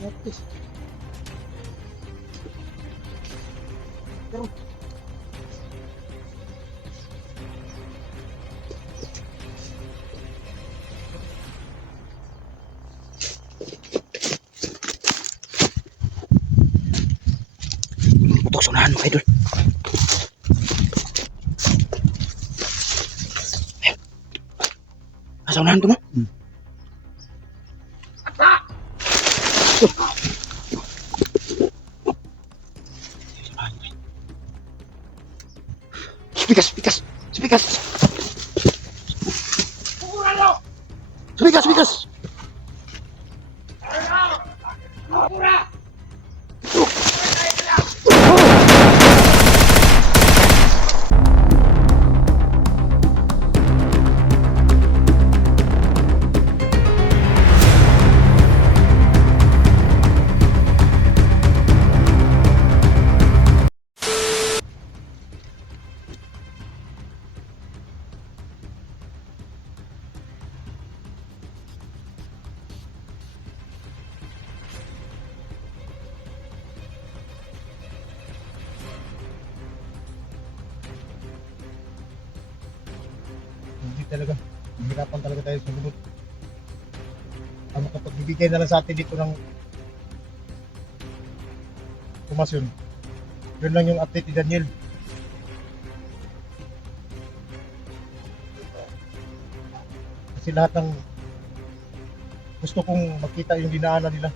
Notice. Pero, putok sa unahan mga idol. Nasa unahan to no? Spikas, spikas, spikas. Spikas, spikas. Hindi talaga, hihirapan talaga tayo sumunod. Ang makapagbibigay na lang sa atin dito ng kumasyon. Yun lang yung update ni Daniel. Kasi lahat ng gusto kong makita yung dinaanan nila.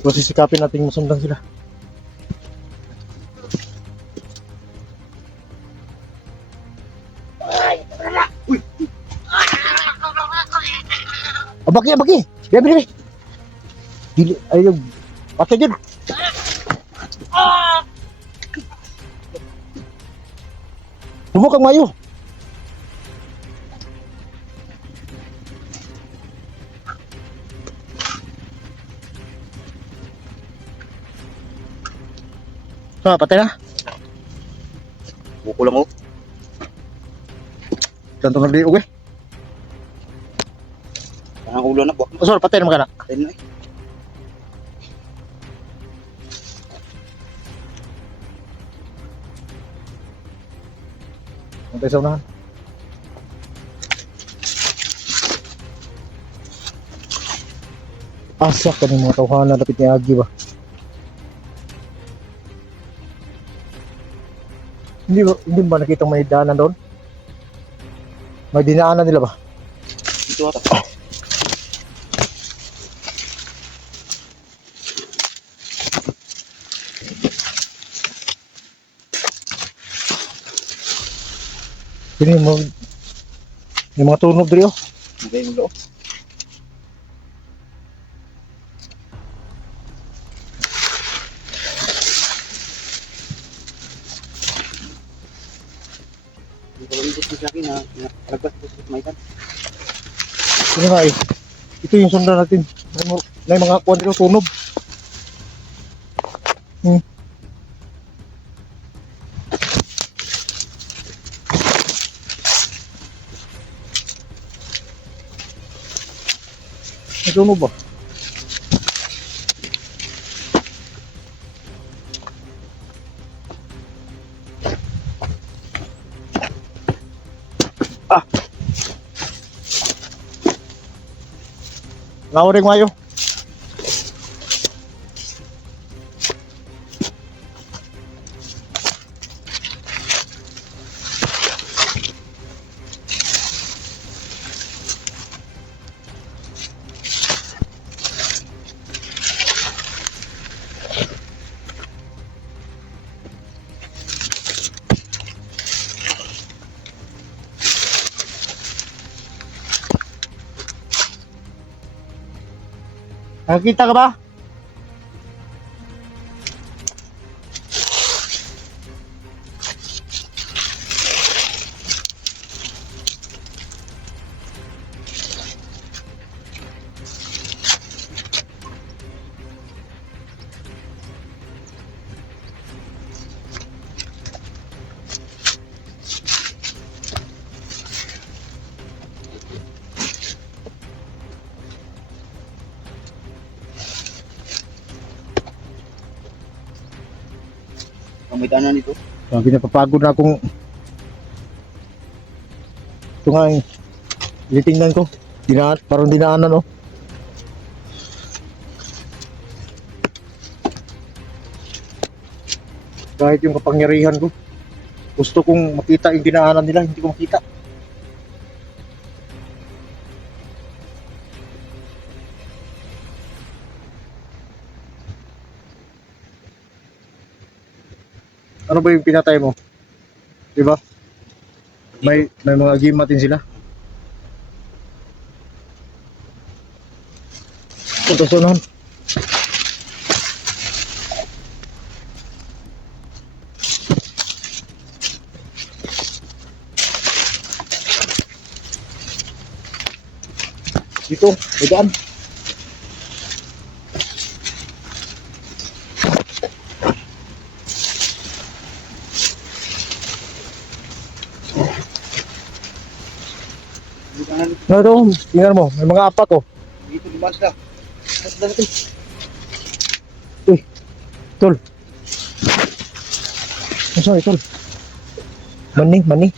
So sisikapin nating masundan sila. Uy! Abaki, abaki! Biar, biar, biar! Dili, ayo, pakai dyan! Bumukang mayo! Ah, patay na. Buko lang oh. Tanto nagdiog eh. Parang ulo na buwak. Sorry, patay naman ka na. Patay na eh. Antay sa unahan. Asa ka ng mga tawhanan lapit ni Agi ba? Hindi ba nakita may daanan doon? May dinaanan nila ba? Ito ata. Ini mo yung mga tunog diri oh. Okay, mulo. Sa akin na nagpas po sa maitan. Ini nga eh. Ito yung sundan natin. May mga kuwan dito tunog. May tunog ba? Ngawaring mayo. Nakakita ka ba? may tanan dito. Sabi na papagod na akong ito nga eh. Tinitingnan ko. Parang dinaanan oh. Kahit yung kapangyarihan ko. Gusto kong makita yung dinaanan nila, hindi ko makita. Ano ba yung pinatay mo? Diba? May mga gimat din sila. Ito sunon. Dito, may daan. May tanan dito. Ano ito? Tingnan mo, may mga apak oh. Dito diba sila? Sila natin. Uy, tol. Ano sorry, tol? Mani.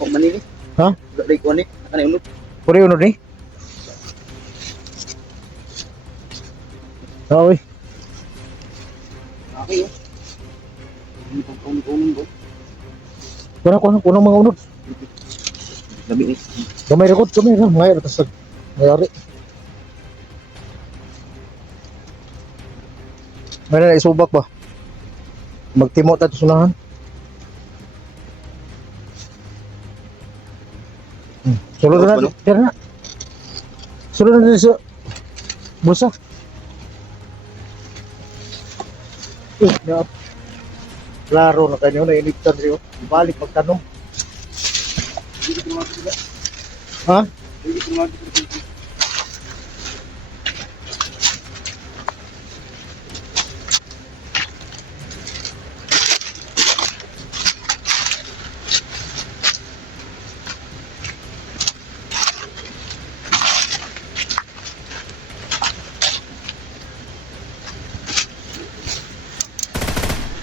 O manili. Ha? Like one eh. Nakanay unod. Puri unod ni? Ah, uy. Okay oh. Hindi pang kaunong ko. Kunang mga unod. Labi eh. Gamay rekod, mga atas mayari. May na isubak ba? Magtimo tayo sunahan. Sulod na natin. Tira na. Sulod na natin sa bulsa. Klaro na kanyo na iniptan siyo. Balik magtanong. Hindi ko naman sila. Ha? Hindi ko naman sila.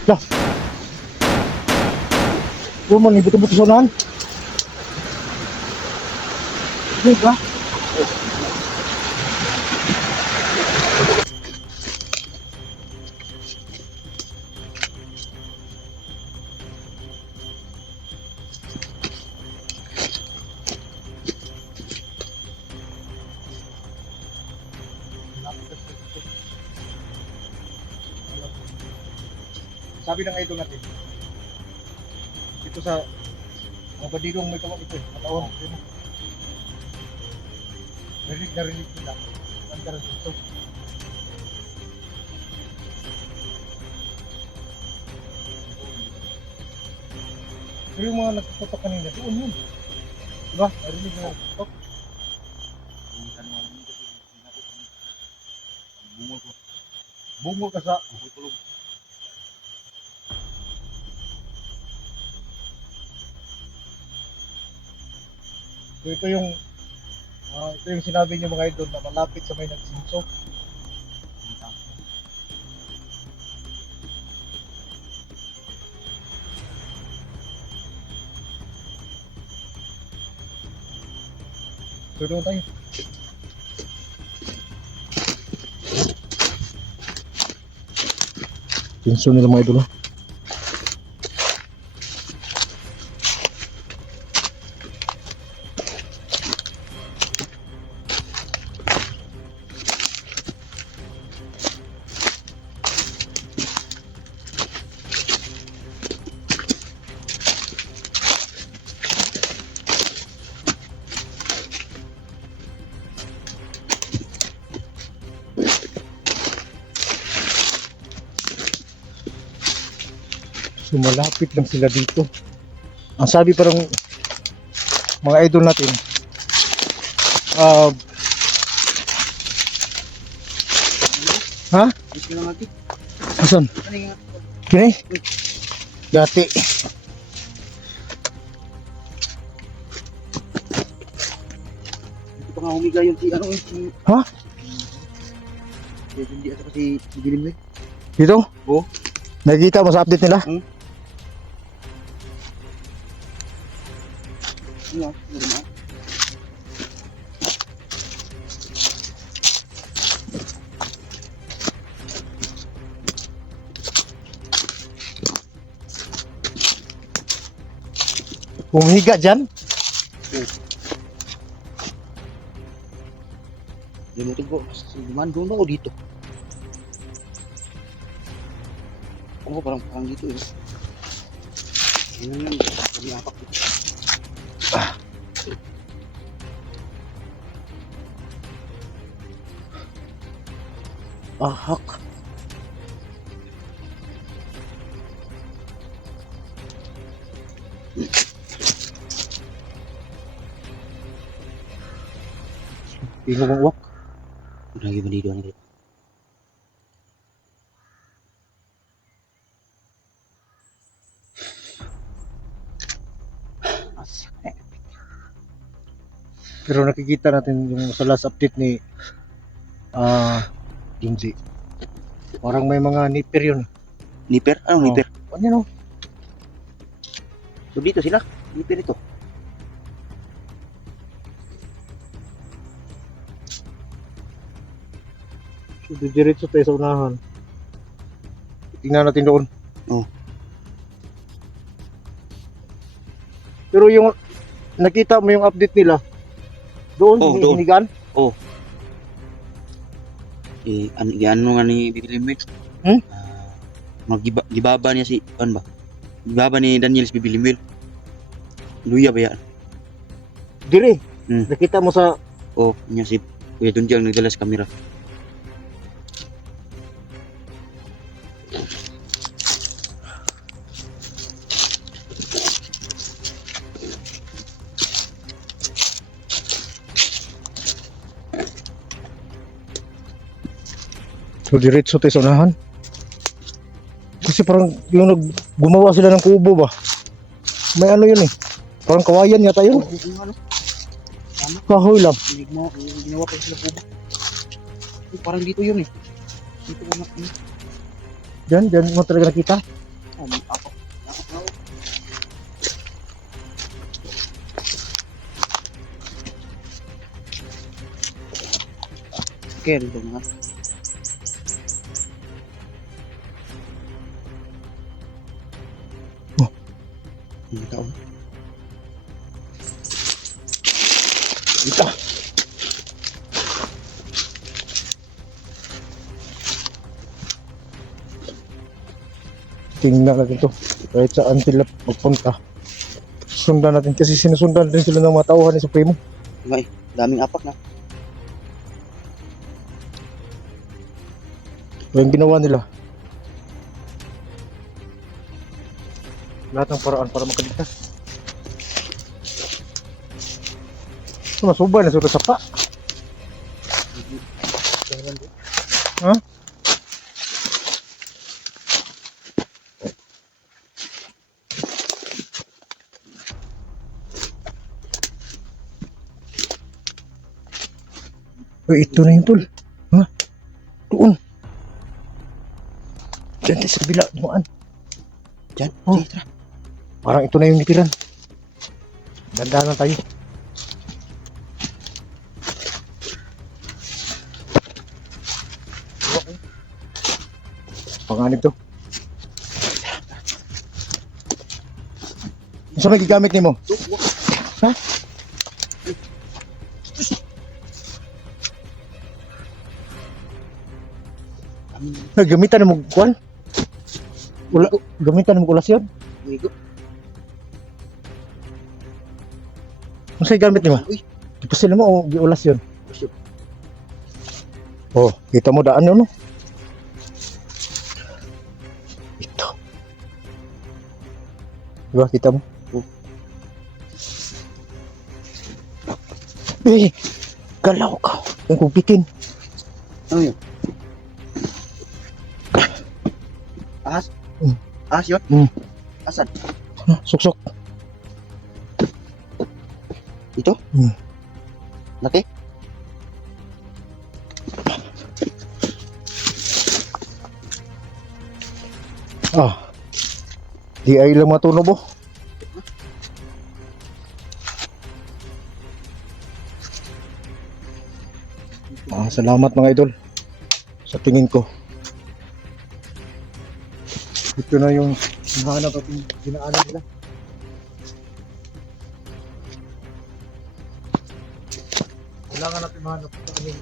Lah. Buman ni buto-buto sunahan. Di ba? Sabi ng idol natin, ito sa mga badirong may kawag ito eh, mataon. Rinig na rinig nila. Ganda rin ito. Pero yung mga nagtutok kanina, doon yun. Diba? Narinig na nagtutok. Bungol ka sa tulog. So ito yung sinabi niyo mga idol na malapit sa may nagsinso. So doon tayo. Sinso nila mga idol. So malapit lang sila dito. Ang sabi parang mga idol natin, ha? Ito lang natin. Asan? Ano yung Kini? Dati. ito pa nga humiga yung si ano eh. Ha? Hindi ito kasi dilim eh. Dito? Oo. Nakikita mo sa update nila? Hmm. Ano? Ano ba? Humiga dyan. Limutin ko. Dumaan doon ba o dito? Ano parang dito eh. Ano yan? Sabi apak dito. Ahak. Tingnan mo wak. Lagi ba dito? Ano dito? Pero nakikita natin yung sa last update ni Jinji. Parang may mga nipper yun. Nipper? Anong Oh. nipper? Ano yun oh? So dito sila. Nipper ito. So, diretso tayo sa unahan. Tingnan natin doon. Oh. Pero yung nakita mo yung update nila doon, Oh, doon. hinigan? Ano nga ni Bibilimil? Hmm? Gibaba niya si, ano ba? Gibaba ni Daniel si Bibilimil. Luya ba yan? Dire. Hmm. Nakita mo sa Oh, niya si Kuya Dunjang nagdala sa kamera. so diretso tayo sa unahan. Kasi parang yung gumawa sila ng kubo ba? May ano yun eh. Parang kawayan yata yun. Yung ano? Kahoy lang. Ginawa pa sila kubo. Parang dito yun eh. Dito ko na. Diyan mo talaga nakita. Oh, may apak. Apak na ako. Okay, dito nga. Oh. Hindi tao. Dito. Tingnan natin to. Kahit saan sila magpunta. Sundan natin kasi sinusundan din sila ng mga tauhan ni Supremo. Okay, daming apak na. Yung ginawa nila. Lahat ng paraan para makaligtas. Masubay na sa sapa. Ha? Uy, ito na yung tol. Ha? Doon. Diyan tayo sa kabila. Dumaan. Diyan, Oh. sige, tara. Parang ito na yung nipiran. Dandahan na tayo. Panganib to. Saan nagigamit ni mo? Ha? Gamitan mo kuan? Wala, gamitan mo kulas yun? Migo. Ano sa'yo gamit ni mo? Uy, Ipasil mo o giulas yun? usyo. Oh, kita mo daan yun no? Ito. Diba, kita mo? Oh. Eh, galaw ka. Yung kubitin. Ano yun? Ahas? Hmm. Ahas yun? Hmm. Asan? Suksok. Ito? Hmm. Laki? Di ay lang matunob oh. Salamat mga idol. Sa tingin ko. Ito na yung hinahanap at dinaanan nila. Kailangan natin mahanap ito yung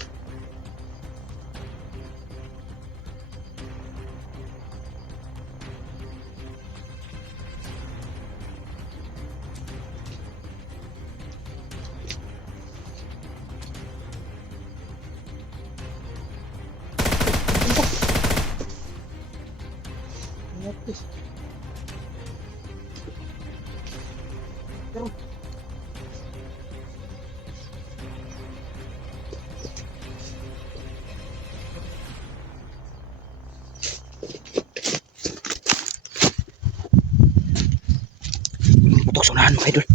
Putok sa unahan mga idol.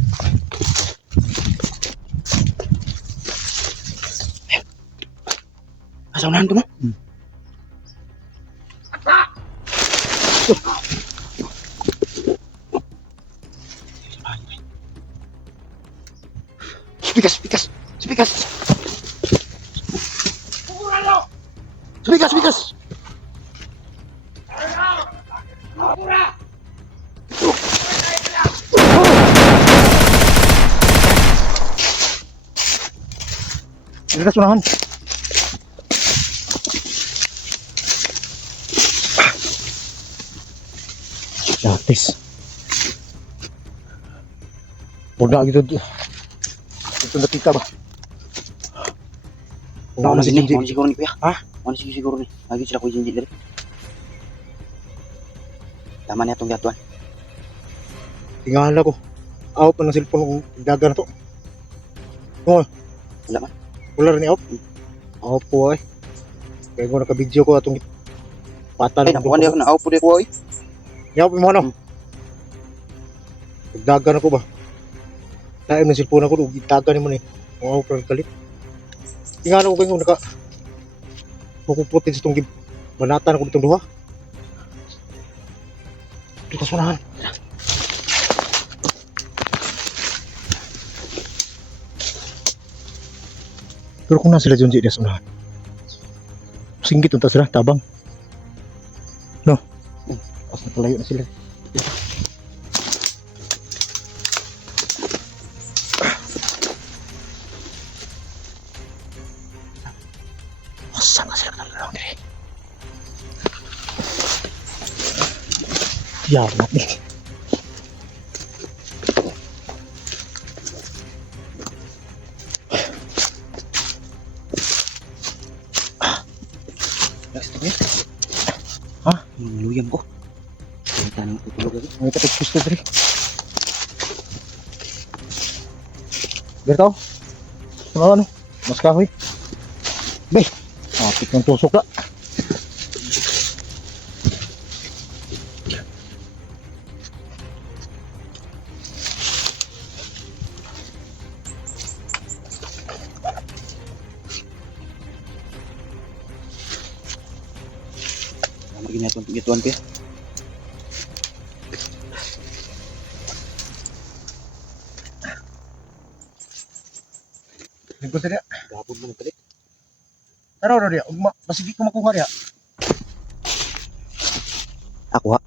Ayun. Nasa unahan to no? Spikas! Spikas! Spikas! Spikas! Spikas! Spikas unahan. Yatis. Huwag gitu. Ito nakita ba? Mau na si sini, Jinji. mau na siguro ni kuya. Ha? Mau na siguro ni. Lagi sila kuya Jinji dali. Tama na itong gatuan. Tingala ko. Out pa ng cellphone kung daga na to. Oh, Wala man. wala rin out. Out po ay. Kaya ko naka-video ko atong patan. Ay, nakuha niya ako na. Ako po di ko ay. Yaw mo ano? Daga na ko ba? Lain ng cellphone ako, daga ni mo ni. Wow, parang kalit. Tingala ko kayo naka puputin sa itong banatan ako ditong duha. Dito sa unahan. Pero kung na sila dyan sa unahan. Singgit unta sila, tabang. No? Pas nakalayo na sila. Saan na sila nalang diri? Yaw natin. Ha? Yung luyang ko. Kita nang tutulog lagi. May katik gusto diri. Bertaw? Ano? Mas kahoy. Be! Apit ng tusok na. Tama ginatuan gituan kuya. Lingkod sa diya. Gabon man tadi. Taraw na diya. Basigi ko makuha diya. Ako ha.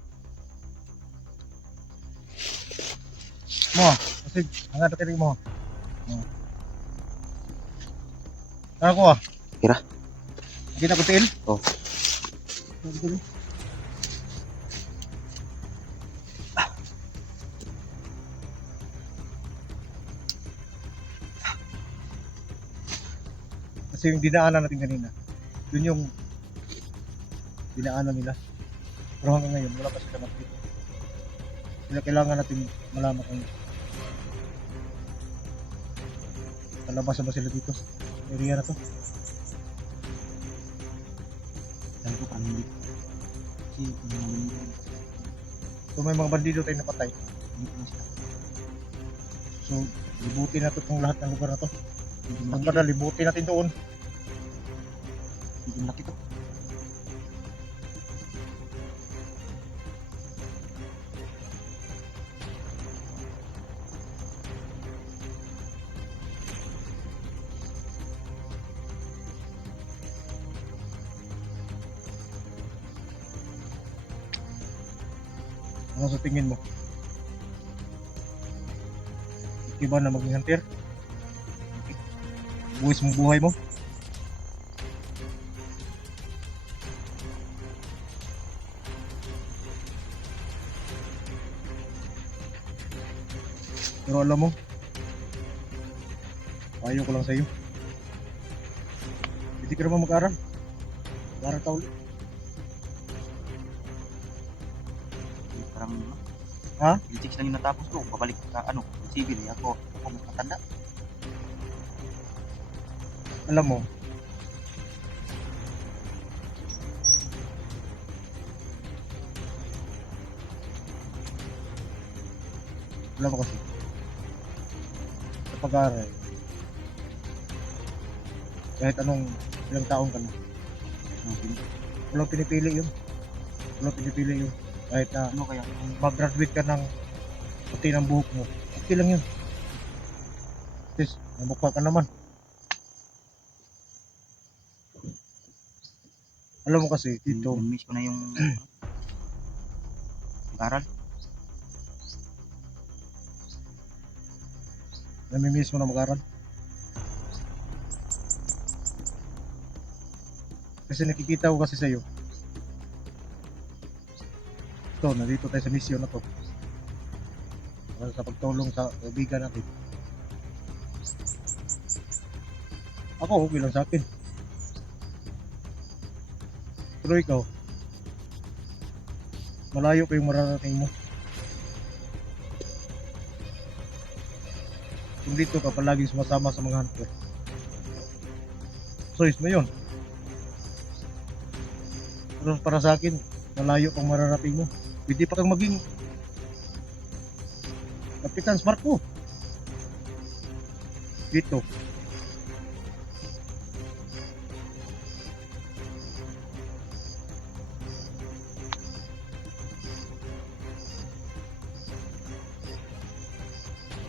Mo. Basig. Hangad ka rin mo. Tara ko ah. Kira? Hindi na ko tiil? Oh. Kasi yung dinaanan natin kanina, yun yung dinaanan nila. Pero hanggang ngayon, wala pa sila makita. Kaya kailangan natin malaman kung palabas na ba sila dito sa area na to. Dahil ko parang hindi. Kasi Kung may mga bandido tayong napatay, hindi ko na sila. So, libutin natin itong lahat ng lugar na to. Pagkada, libutin natin doon. hindi laki to. Ano sa tingin mo? Okay ba na maging hunter? Buwis mong buhay mo? Pero alam mo, payo ko lang sa'yo. Hindi ka naman mag-aral. Mag-aral ka ulit. Parang, Ha? politics lang yung natapos ko. Babalik ka, civil eh. Ako matanda. Alam mo, kasi, sa pag-aaral, kahit anong ilang taon ka na, walang pinipili yun. Walang pinipili yun. Kahit na Ano kaya? kung mag-graduate ka ng puti ng buhok mo, okay lang yun. At least, namukha ka naman. Alam mo kasi, dito, Miss ko na yung mag-aral. namimiss mo na mag-aral. Kasi nakikita ko kasi sa'yo. Ito, nandito tayo sa misyon na to. Para sa pagtulong sa kaibigan natin. Ako, okay lang sa akin. Pero ikaw, malayo pa yung mararating mo. Kung dito ka palaging sumasama sa mga hunter, choice mo yun. Pero para sa akin, malayo pang mararating mo. Pwede pa kang maging Kapitan Sparko dito.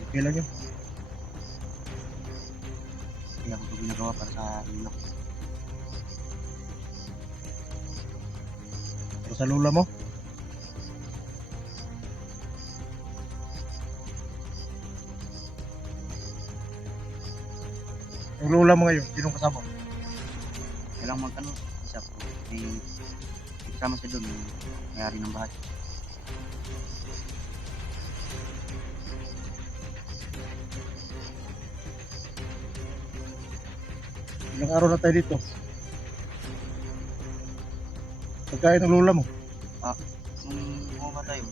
Okay lang yun. Kaya ko ito ginagawa para sa inyo. Pero sa lula mo, yung lula mo ngayon, sinong kasama? Kailangan isa po. May kasama siya doon. May-ari ng bahay. Ilang araw na tayo dito. Pagkain ng lula mo, Nung bumaba tayo,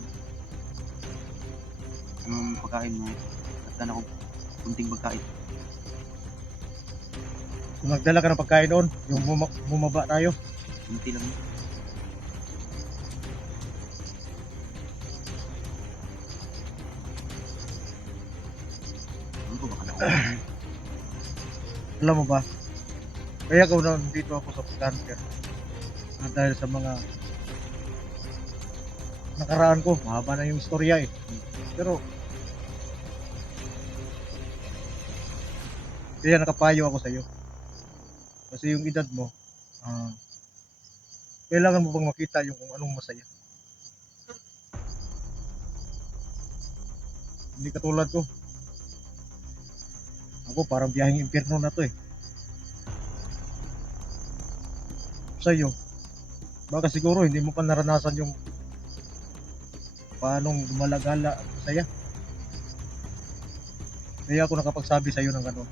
anong pagkain mo? Nagdala ko kunting pagkain. kung nagdala ka ng pagkain doon, yung bumaba tayo, Kunti lang. Ano ko baka nakuha? alam mo ba? Kaya ko nandito ako sa pag-hunter. Dahil sa mga nakaraan ko, mahaba na yung istorya eh. Pero kaya nakapayo ako sa iyo. Kasi yung edad mo, kailangan mo bang makita yung kung anong masaya. Hindi katulad ko. Ako parang biyaheng impyerno na to eh. Sa iyo, baka siguro hindi mo pa naranasan yung paanong gumalagala at masaya. Kaya ako nakapagsabi sa iyo ng ano,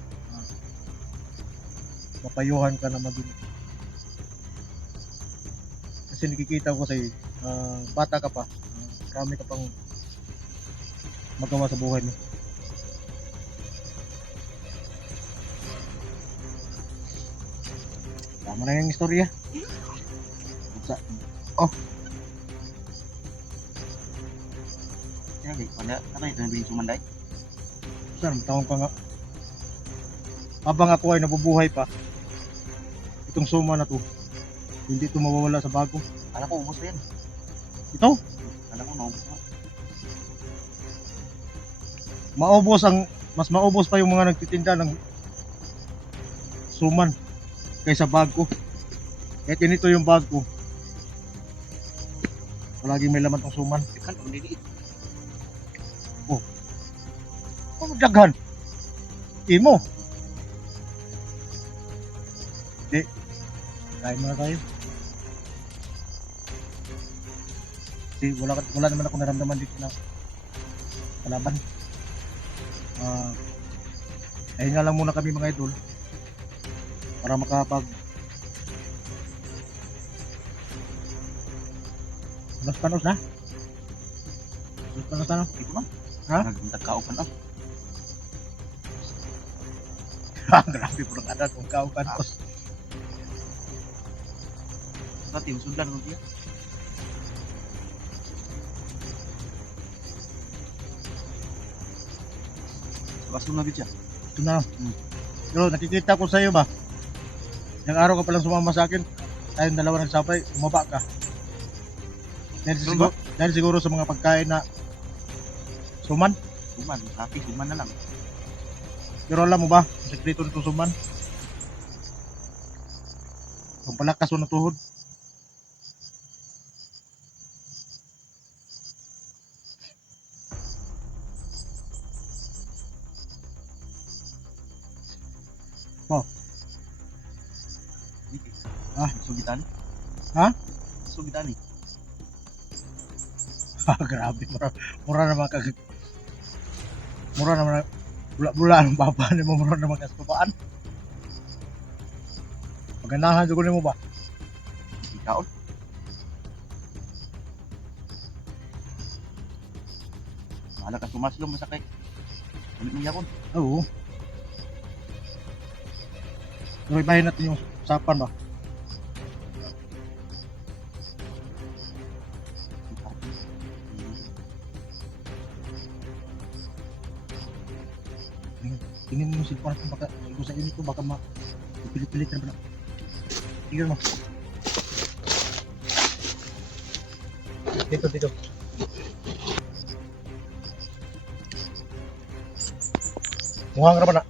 mapayuhan ka na maging. Kasi nakikita ko sa'yo, bata ka pa, marami ka pang magawa sa buhay mo. Tama na yung istorya. Kaya wala. Ano ito nabiling sumanday? Saan, taong ka nga. Habang ako ay nabubuhay pa, itong suma na to, hindi ito mawawala sa bago. Kala ko ubos pa yan. Ito, Kala ko naubos na. mas maubos pa yung mga nagtitinda ng suman kaysa bag ko. Kahit ganito yung bag ko, Palaging may laman tong suman. Kan ang dili. Ano daghan? Imo. Di. Kain muna tayo. Kasi wala naman ako naramdaman dito na kalaban. Nga lang muna kami mga idol para makapag panos na? Panos na? Ito man. Ha? Nagkaupan ah. Grabe po ng adat kung kaukan ko. Dati usulan mo dia. Baso na gid siya. Ito na. Pero nakikita ko sa iyo ba? Yung araw ka palang sumama sa akin, tayong dalawa nagsapay, umaba ka. Dahil siguro sa mga pagkain na suman. Suman, sapi suman na lang. Pero alam mo ba, ang sekreto nito suman? Kung palakas mo ng tuhod. Oh. Ah, sugitan. Ha? Sugitan ni. Grabe, mura naman kag mura naman bula-bula ang baba ni mo, mura naman kasupaan. Maganahan jud ko nimo ba? Ikaw. Wala ka sumaslong masakay. Ano mo yapon? Oo. Pero ibahin natin yung usapan ba? Tingin mo yung cellphone natin baka ito sa init ko baka pilit-pilit na ba? Tingnan mo. Dito. Muhang ra ba na?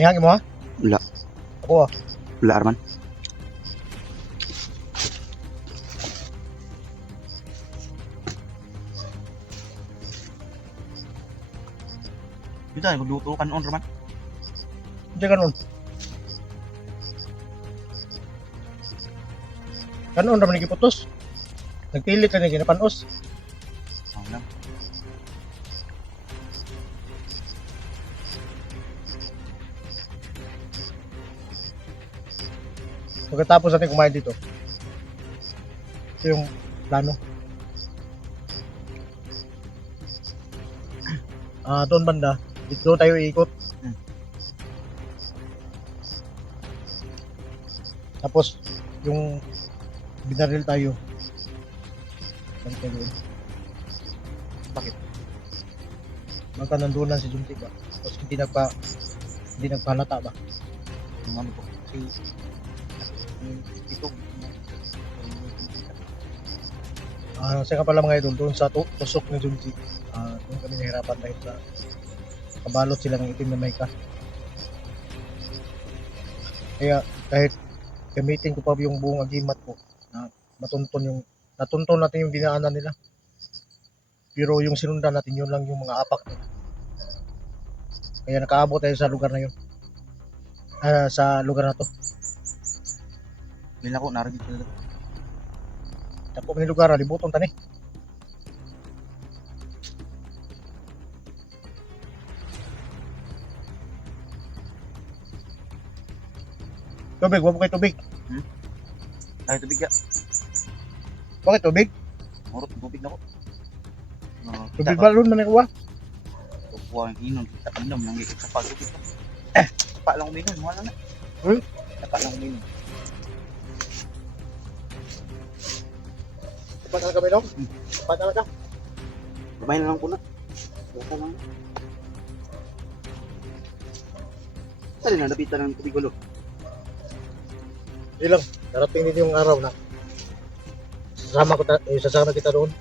Nihang mo ha? Wala. Ako ah. Wala arman. Kita magluto kan on raman. Diyan kanon. Kanon ra man giputos. Nagpilit ka na ginapanos. Wala. Pagkatapos natin kumain dito, ito yung plano. Doon banda, dito tayo iikot. Tapos, yung binaril tayo. Balik tayo doon. Bakit? Baka nandunan si Junti ba? Tapos hindi nagpahalata ba? Yung ano ko. Kasi ito. Saan ka pala mga idol, doon sa tusok ni Junji, doon kami nahirapan dahil sa kabalot sila ng itim na may ka. Kaya kahit gamitin ko pa yung buong agimat ko na natunton natin yung dinaanan nila. Pero yung sinundan natin yun lang yung mga apak nila. Kaya nakaabot tayo sa lugar na yun. Sa lugar na to. Bila ko narigit sila. Tapos may lugar, libuton tani. Tubig, wag mo kayo tubig. Ay tubig ya. Bakit tubig? Murot tubig na ko. Tubig balon man ikuha. Kuha ang inom, kita inom nang ikot sa pagtubig. Sapa lang uminom, wala na. Sapa lang uminom. Sapa talaga may dong? Sapa talaga? Lumayan na lang po na. Basta lang. Saan na napitan ng tubig ulo? Hindi lang, darating din yung araw na sasama kita doon.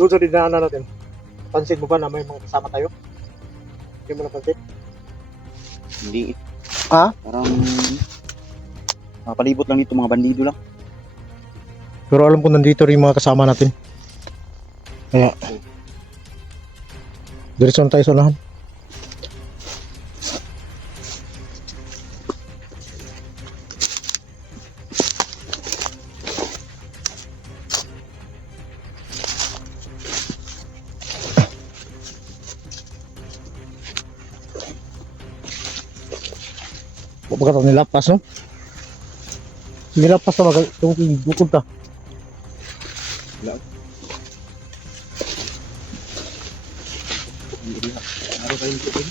Doon sa dinaanan natin. Pansin mo ba na may mga kasama tayo? Hindi mo napansin? Hindi. Ha? Parang palibot lang dito, mga bandido lang. Pero alam ko nandito rin yung mga kasama natin. Kaya, diretso na tayo sa unahan. Pagkatapos nilapas, no? Nilapas na mga itong bukod ta. Wala. Araw kayo nito pwede.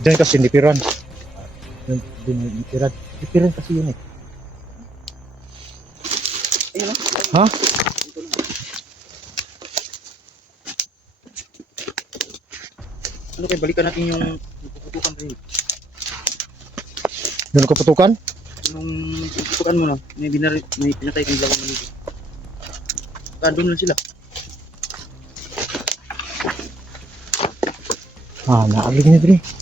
Diyan kasi nipiran. Nipiran. Nipiran kasi yun eh. Ayun, Ha? Dito lang. Ano kayo, balikan natin yung puputukan kayo. Doon ko putukan? Nung puputukan mo na, may pinatay kang dalawang manito. Doon lang sila. Naaglig niya dito.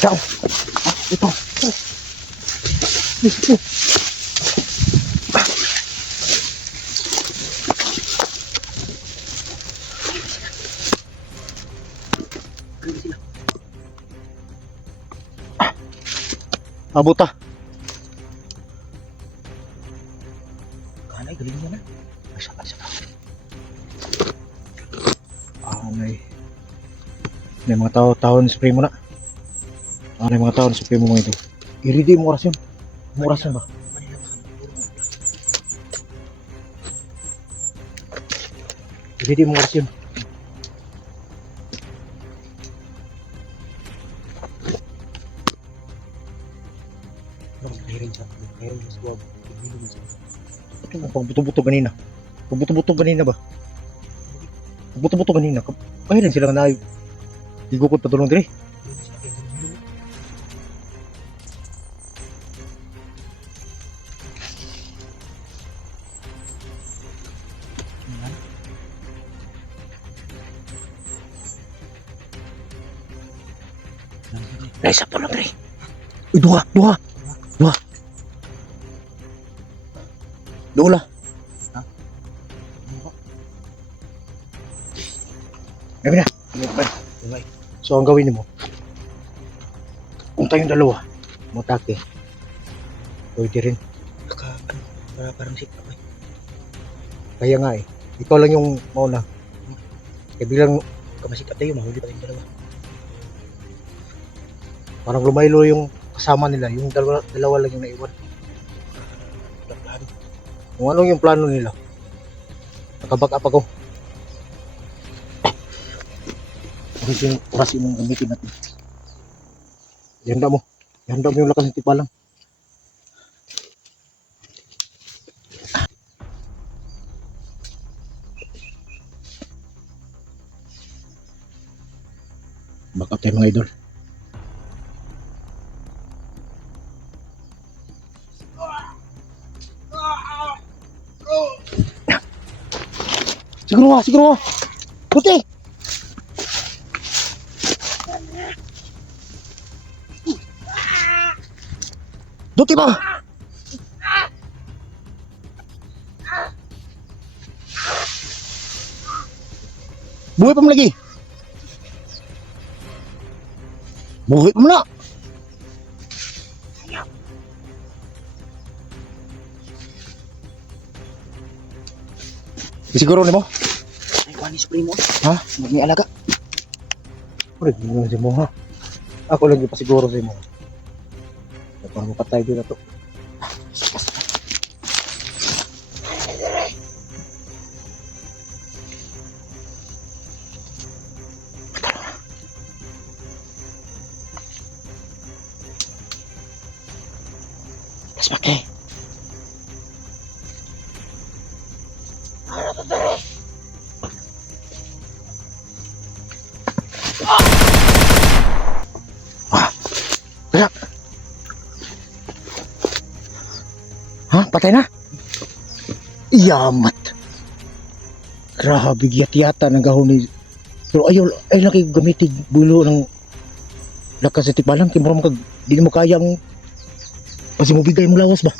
Ayaw. Ito. Ito. Ano sila? Abuta. Kanay, galing mo na. Saka. May mga tao ni Supremo na. May mga tao ni Supremo mga ito. Iridi mo oras yun. Mo oras yun ba? Iridi mo oras yun. Ito ang pagbuto-buto kanina. Pagbuto-buto kanina ba? Pagbuto-buto kanina. Kaya rin sila na igukod patulong diri. Isa pa lang diri. Dua. Dula. Ha? Gabi na. So ang gawin mo, kung tayong dalawa, mutake, pwede rin. Parang sit up eh. Kaya nga eh, ikaw lang yung mauna. Kaya bilang Kamasit up tayo, mahuli pa tayong dalawa. parang lumaylo yung kasama nila, yung dalawa lang yung naiwan. Kung ano yung plano nila, nakaback up ako. Ito yung oras yung gamitin natin. Ihanda mo yung lakas ng tipalang. Back up tayo mga idol. Siguro. Puti! Duti ba? Buhay pa mo lagi. Buhay pa mo na. Siguro ni mo? Ay, kuha ni Supremo. Ha? May alaga. Pwede mo si mo ha. Ako lang yung pasiguro sa mo. Parang mapatay din na to. Mas pake. Kaya. Ha? Patay na? Yamat. Grabe, giyat-yata ng gahon ni... Pero ayaw lang kayo gamitin bulo ng lakas sa tipalang. Kaya mo di mo kayang... Kasi mo bigay mo lawas ba?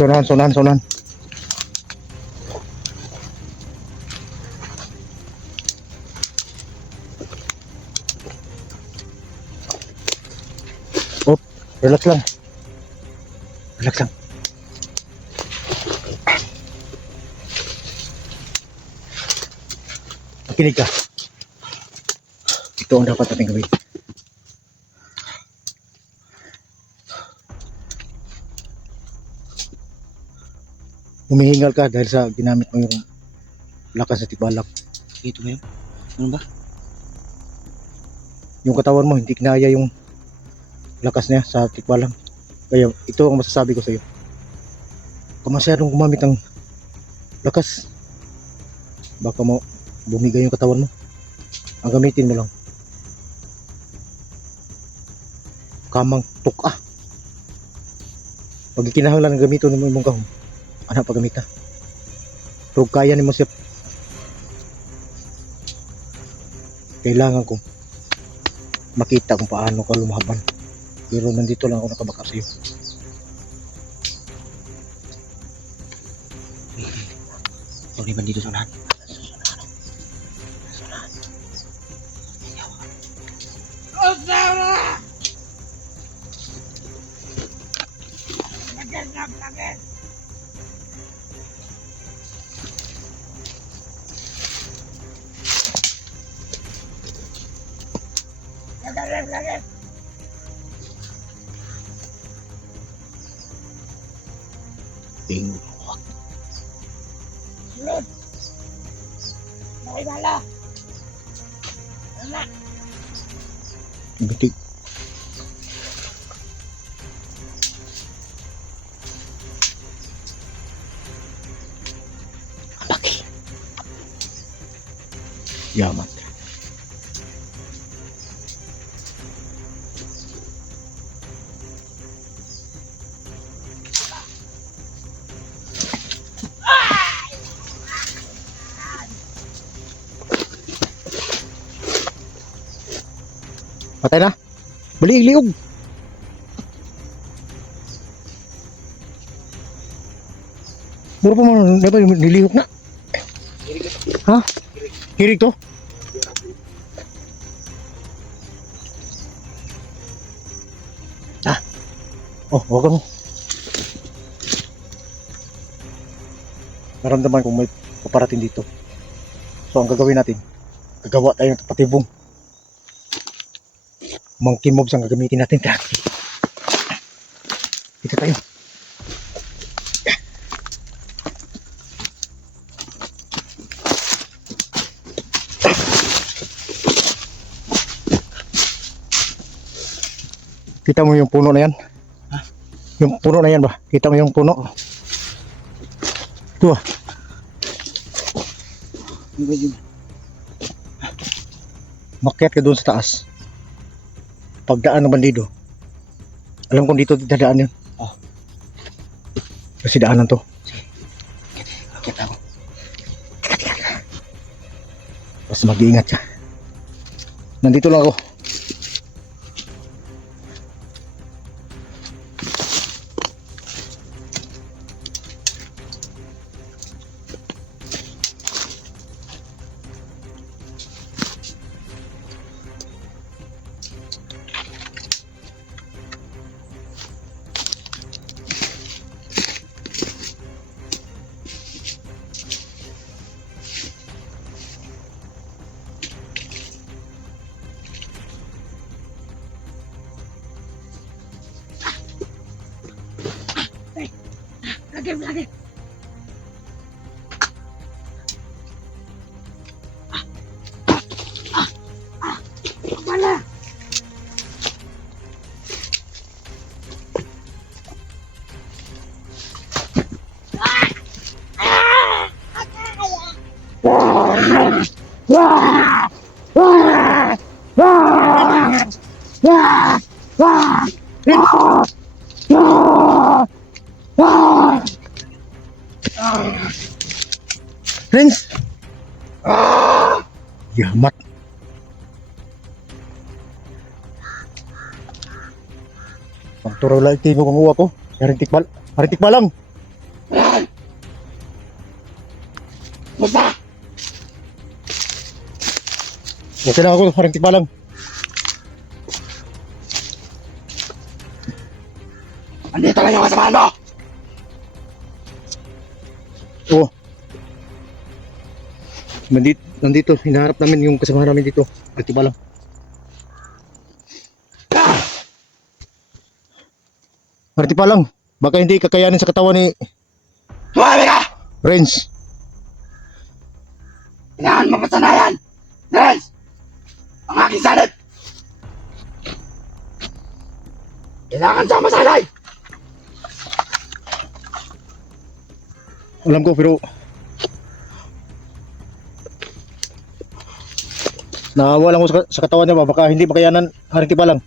Sunan. Oh, relax lang. Makinig ka. Ito ang dapat natin gawin. Humihingal ka dahil sa ginamit mo yung lakas sa tibalak. Ito ba yun? Ano ba? Yung katawan mo hindi kinaya yung lakas niya sa tikbalang. Kaya ito ang masasabi ko sa iyo. Kung masyadong gumamit ng lakas, baka mo bumigay yung katawan mo. Ang gamitin mo lang kamang tuka. Pag ikinahanglan ng gamiton mo imong kahon, anak pagamita. Pero kaya ni mo siya. Kailangan kong makita kung paano ka lumaban. Pero nandito lang ako nakabaka sa iyo. Sorry ba dito sa unahan? Bingo. Bitig. Laki. Yaman. Patay na. Bali, liog. Muro pa man, diba nilihok na? Ha? Hirig to? Ah. Oh, wag mo. Naramdaman kong may paparating dito. So, ang gagawin natin, gagawa tayo ng patibong. Monkey moves ang gagamitin natin. Dito tayo. Kita mo yung puno na yan? Ha? Yung puno na yan ba? Kita mo yung puno? Ito ah. Ano ba yun? Makyat ka doon sa taas. Pagdaan ng bandido. Alam kong dito dadaan yun. Oh. Kasi daanan to. Akit ako. Basta mag-iingat siya. Nandito lang ako. Lagi. Wala. Prince! Yamat. Pagturo lang itino kong uwa ko. Haritik ba lang? Okay lang ako, haritik ba lang? Andito lang yung kasamahan mo! Oo. Nandito, hinaharap namin yung kasama namin dito. Haritik ba lang? Haritik ba lang? Baka hindi kakayanin sa katawan ni Tumabi ka! Renz. Kailangan mapasanayan! Renz! Ang aking sanad! Kailangan siya masanay! Alam ko pero naawa lang ko sa katawan niya ba? Baka hindi makayanan. Haritik ba lang?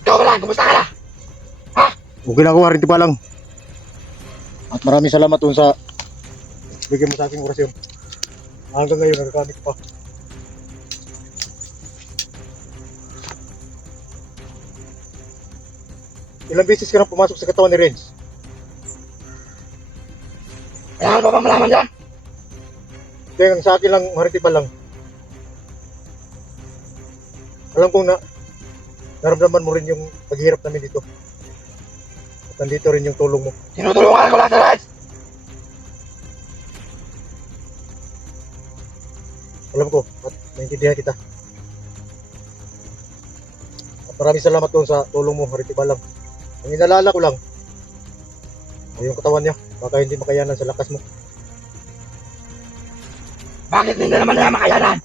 Ikaw ba lang? Kumusta ka na? Okay lang ako, haritik ba lang? At maraming salamat dun sa bigyan mo sa aking orasyon. Hanggang ngayon, nagagamit ko pa. Ilang beses ka nang pumasok sa katawan ni Renz? Kailangan ba ba malaman yan? Kaya ang sa akin lang, haritik ba lang? Alam kong naramdaman mo rin yung paghihirap namin dito. At nandito rin yung tulong mo. Tinutulungan ko lang sa Renz! Alam ko at naiintindihan kita. At maraming salamat doon sa tulong mo, haritik ba lang? Ang inalala ko lang ay yung katawan niya. Baka hindi makayanan sa lakas mo. Bakit hindi naman nila makayanan?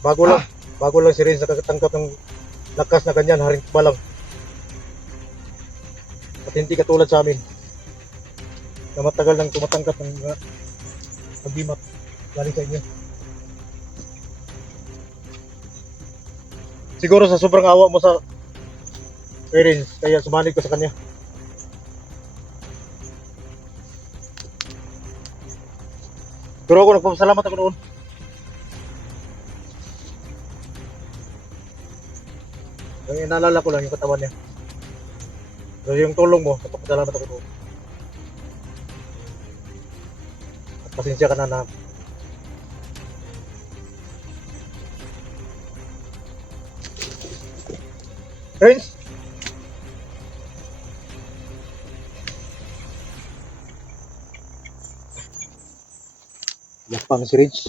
Bago lang si Renz nakatangkap ng lakas na ganyan, haritik ba lang? At hindi katulad sa amin na matagal nang tumatanggap ng mga pagbimat galing sa inyo. Siguro sa sobrang awa mo sa parents, kaya sumanib ka sa kanya. Pero ako nagpapasalamat ako noon. Ang inaalala ko lang yung katawan niya. So yung tulong mo, nagpapasalamat ako noon. At pasensya ka na. Friends? Yakpang si Renz.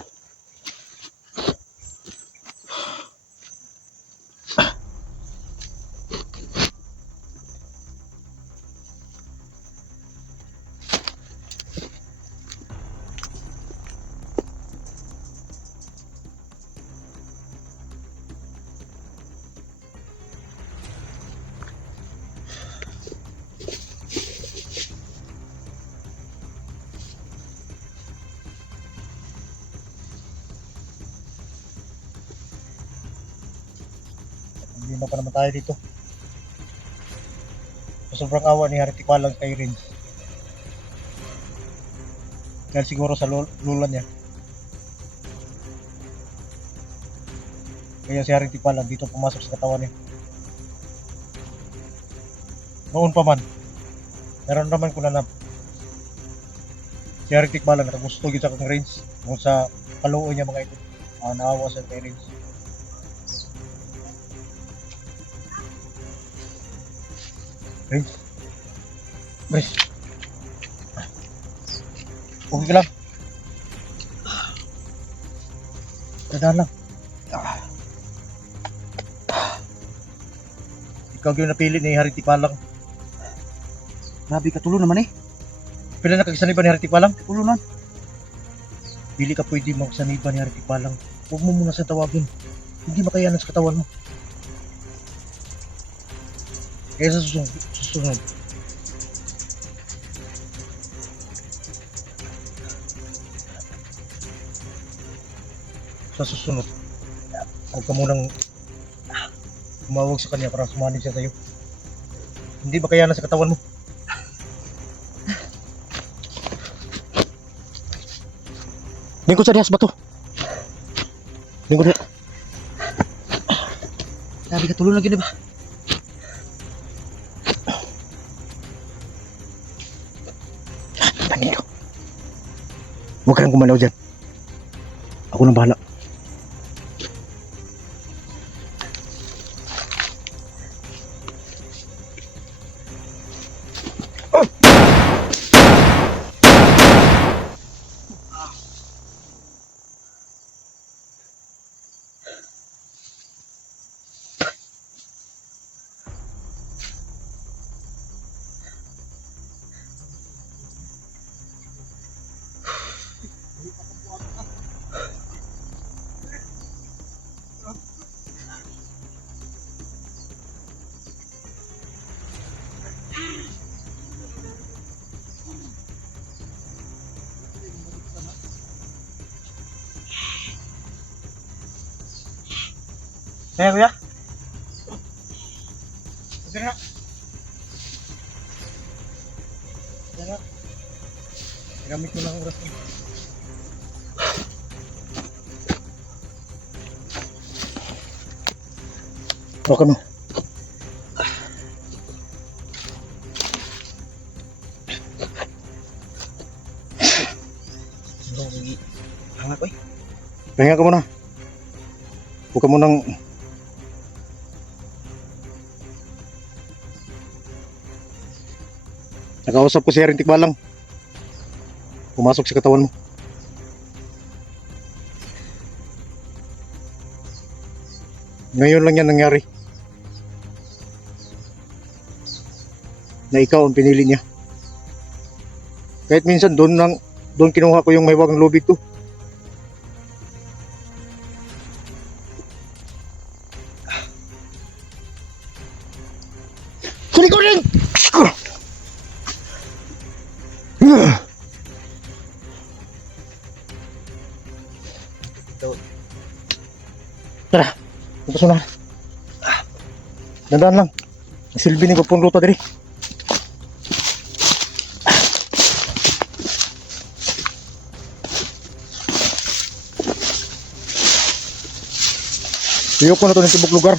Hindi pa naman tayo dito. Sa sobrang awa ni Haritik Balang kay Renz. Dahil siguro sa lula niya. Kaya si Haritik Balang dito pumasok sa katawan niya. Noon pa man, meron naman ko na si Haritik Balang nakagusto yun sa kang Renz. Kung sa kaluoy niya mga ito. Naawa sa kay Renz. Renz. Renz. Okay ka lang. Dadaan lang. Ikaw yung napili ni Hariti Palang. Grabe ka, tulo naman eh. Pila na kagisaniban ni Hariti Palang? Tulo na. Dili ka pwede magsaniban ni Hariti Palang. Huwag mo muna sa tawagin. Hindi makayanan sa katawan mo. Kaya sa susunod. Sa susunod, huwag ka munang tumawag sa kanya para sumanin siya sa'yo. Hindi makayanan sa katawan mo. Lingkod sa dihas ba to? Lingkod na. Grabe ka, tulo na gina ba? Panilo. Huwag ka nang gumalaw dyan. Ako nang bahala. Kaya kuya? Sige na. Sige na. Gamit ko lang ang oras ko. Okay mo. Hanga ko eh. Pahinga ka muna. Huwag ka munang nakausap ko si Haring Tikbalang. Pumasok sa katawan mo. Ngayon lang yan nangyari. Na ikaw ang pinili niya. Kahit minsan doon kinuha ko yung mahiwagang lubid ko. Kunin ko rin! Tara, punta na. Dandaan lang. Silbi ni Gopong Luta diri. Tuyok ko na ito ng tibok lugar.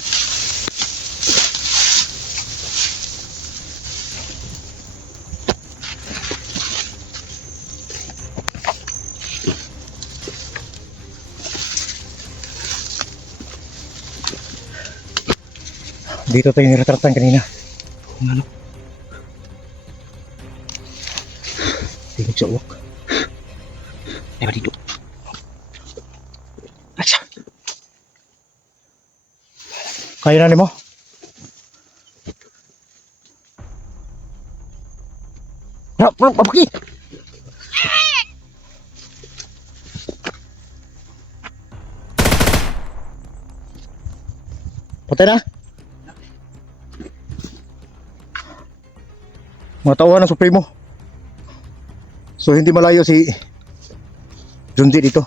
Dito tayo niretratan kanina. Ano? Tingog sa uwak. Ay ba dito? Asa? Kaya na mo? Pabaki! Patay na? Mga tauhan ng Supremo. So hindi malayo si Junji dito.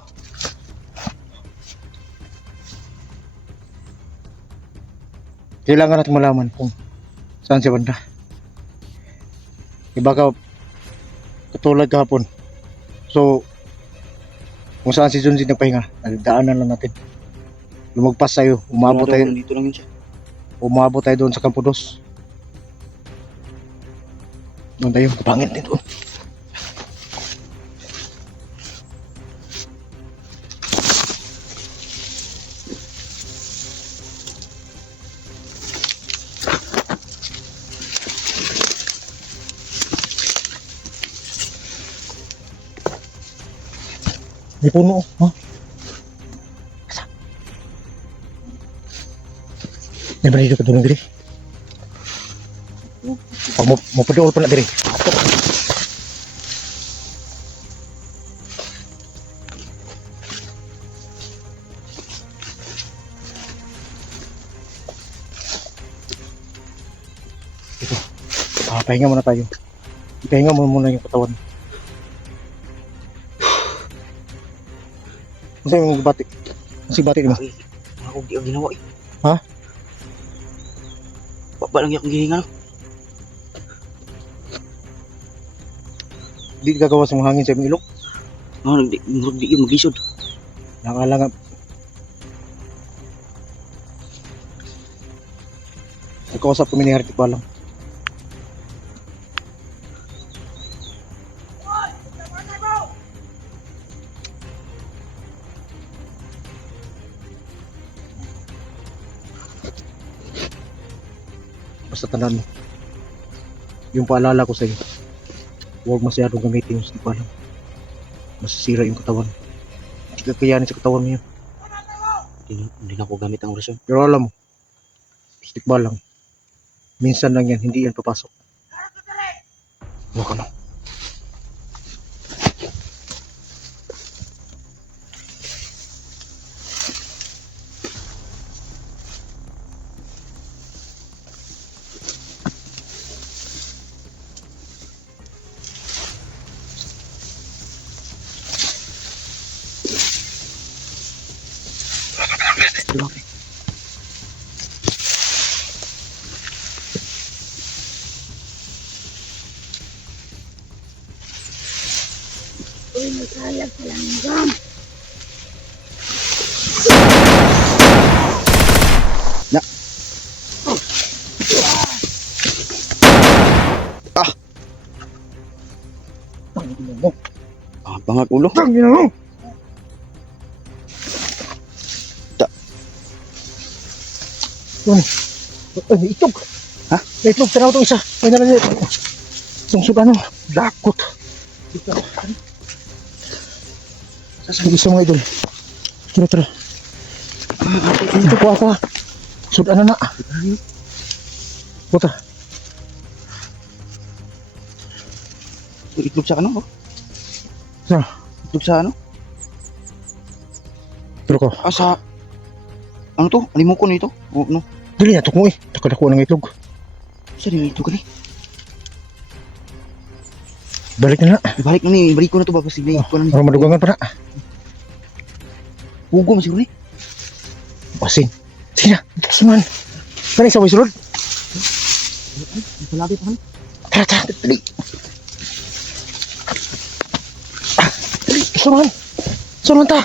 Kailangan natin malaman kung saan siya banda. Iba ka katulad kahapon. So kung saan si Junji nagpahinga, nagdaanan lang natin. Lumagpas tayo, umabot tayo, Dito lang yun siya. umabot tayo doon sa Campo 2. Doon tayo, kapangit din doon. May puno, ha? Asa? May ba dito katulong diri? Pag mo paduol pa na diri. Ito. Pahinga muna tayo. Pahinga muna yung katawan. Ano yung bati? Ano si bati mo? Ay, ako di ang ginawa eh. Ha? Ba lang yung gihinga no? Di gagawa sa mga hangin sa imong ilok. No, di yung maglisod. Nakala nga. Nagkausap kami ni Hartik Balang. Basta tandaan mo. Yung paalala ko sa iyo. Huwag masyadong gamitin yung Hartik Balang. Masisira yung katawan. Hindi kakayanin sa katawan mo yun. Hindi na ako gamit ang orasyon. Pero alam mo, Hartik Balang, minsan lang yan, hindi yan papasok. Huwag ka na. Uy, nagkalag sa langgam. Ah, bangag ulo. Ay, may itlog. Ha? May itlog. Tanaw itong isa. May naman yun. Sungsod ano? Dakot. Sasang isa mga idol. Tara, tara. Ito po ako ha. Sudan na na. Puta. Itlog sa ano? Oh? Saan? Itlog sa ano? Pero ko. Ah, sa... Ano to? Alimuko na ito? O, no? Dili na mo eh. Takadako ng itlog. Saan yung itlog ka ni? Balik na na. Ibalik na ni. Ibalik ko na to ba? Kasi may ko na ni. Para madugangan pa na. Hugo man siguro ni. Pasing. Sige na. Kasiman. Kani sa way sulod. Palagi pa kan. Tara, tara. Dali. Dali. Suruhan. Suruhan ta.